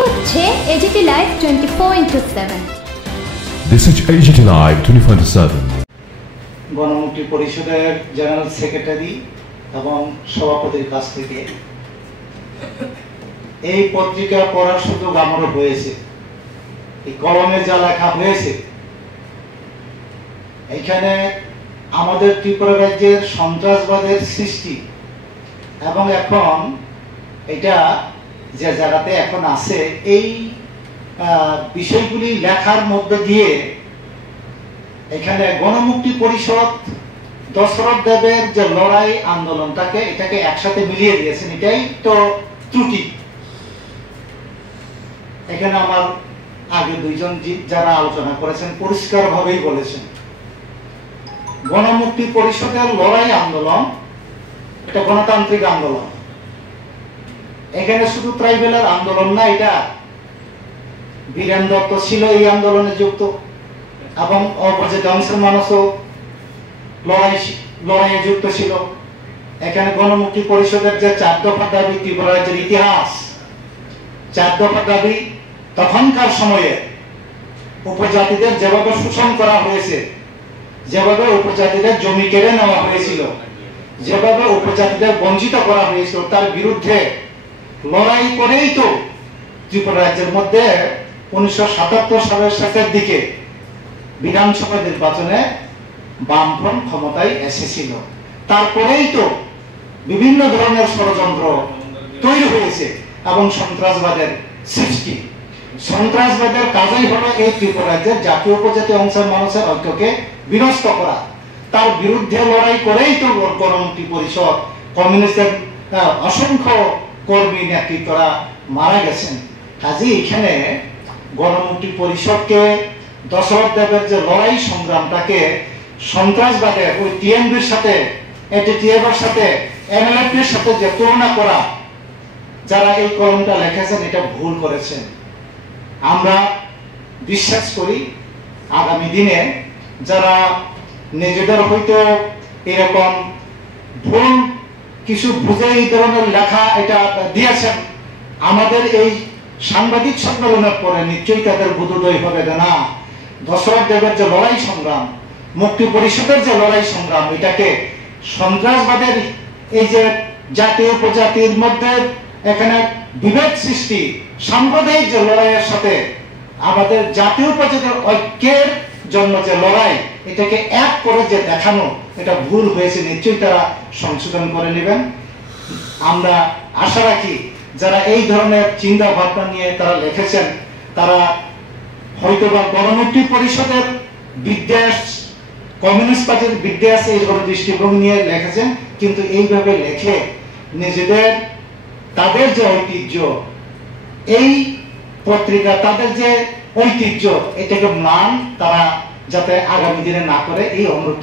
হচ্ছে AGT live 24/7। This is AGT Live 24/7. গণমুক্তি পরিষদের general secretary এবং সভাপতির কাছ থেকে এই পত্রিকা পড়ার সুযোগ আমারও হয়েছে। এই কলমে যা লেখা হয়েছে, এখানে আমাদের ত্রিপুরা রাজ্যের সন্ত্রাসবাদের সৃষ্টি এবং এখন এটা যে জায়গাতে এখন আছে, এই বিষয়গুলি লেখার মধ্যে দিয়ে এখানে গণমুক্তি পরিষদ দশরথ দেবের যে লড়াই আন্দোলনটাকে এটাকে একসাথে মিলিয়ে দিয়েছেন, এটাই তো ত্রুটি। এখানে আমার আগে দুইজন যারা আলোচনা করেছেন পরিষ্কারভাবেই বলেছেন, গণমুক্তি পরিষদের লড়াই আন্দোলন এটা গণতান্ত্রিক আন্দোলন। এখানে শুধু ট্রাইবেলের আন্দোলন না, এটা বীরেন দত্ত ছিল এই আন্দোলনে যুক্ত এবং অপরাজিত অংশের মানুষও লড়াইয়ে যুক্ত ছিল। এখানে গণমুক্তি পরিষদের যে 4 দফা দাবি, ত্রিপুরা রাজ্যের ইতিহাস 4 দফা দাবি, তখনকার সময়ে উপজাতিদের যেভাবে শোষণ করা হয়েছে, যেভাবে উপজাতিদের জমি কেড়ে নেওয়া হয়েছিল, যেভাবে উপজাতিদের বঞ্চিত করা হয়েছিল, তার বিরুদ্ধে লড়াই করেই তো ত্রিপুরা রাজ্যের মধ্যে 1977 সালের শেষের দিকে বিধানসভা নির্বাচনে বামফ্রন্ট ক্ষমতায় এসেছিল। তারপরেই তো বিভিন্ন ধরনের ষড়যন্ত্র তৈরি হয়েছে এবং সন্ত্রাসবাদের সৃষ্টি। সন্ত্রাসবাদের কাজই হলো এই ত্রিপুরা রাজ্যের জাতীয় উপজাতি অংশের মানুষের ঐক্যকে বিনষ্ট করা। তার বিরুদ্ধে লড়াই করেই তো গণমুক্তি পরিষদ, কমিউনিস্টের অসংখ্য কর্মী নেতৃত্বরা মারা গেছেন। কাজে এখানে গণমুক্তি পরিষদকে দশরথ দেবের যে লড়াই সংগ্রামটাকে সন্ত্রাসবাদের ওই টিএমবির সাথে, এটিটিএফের সাথে, এনএলএফের সাথে যে তুলনা করা, যারা এই কলমটা লিখেছেন এটা ভুল করেছেন। আমরা বিশ্বাস করি আগামী দিনে যারা নিজেদের হয়তো এরকম ভুল কিছু বুঝে এই ধরনের লেখা এটা দিয়েছেন, আমাদের এই সাংবাদিক সম্মেলনের পরে নিশ্চয়ই তাদের বোধোদয় হবে না দশরথ দেবের যে লড়াই সংগ্রাম, মুক্তি পরিষদের যে লড়াই সংগ্রাম, এটাকে সন্ত্রাসবাদের এই যে জাতীয় উপজাতির মধ্যে এখানে বিভেদ সৃষ্টি, সাম্প্রদায়িক যে লড়াইয়ের সাথে আমাদের জাতীয় উপজাতির ঐক্যের জন্য যে লড়াই, এটাকে এক করে যে দেখানো, এটা ভুল হয়েছে। নিশ্চয়ই তারা সংশোধন করে নেবেন। আমরা আশা রাখি যারা এই ধরনের চিন্তা ভাবনা নিয়ে তারা লিখেছেন, তারা হয়তো বা গণমুক্তি পরিষদের বিদ্বেষ, কমিউনিস্ট পার্টির বিদ্বেষ এই ধরনের দৃষ্টিভঙ্গি নিয়ে লিখেছেন, কিন্তু এইভাবে লেখে নিজেদের তাদের যে ঐতিহ্য, এই পত্রিকা তাদের যে ঐতিহ্য, এটাকে মান তারা যাতে আগামী দিনে না করে, এই অনুরোধ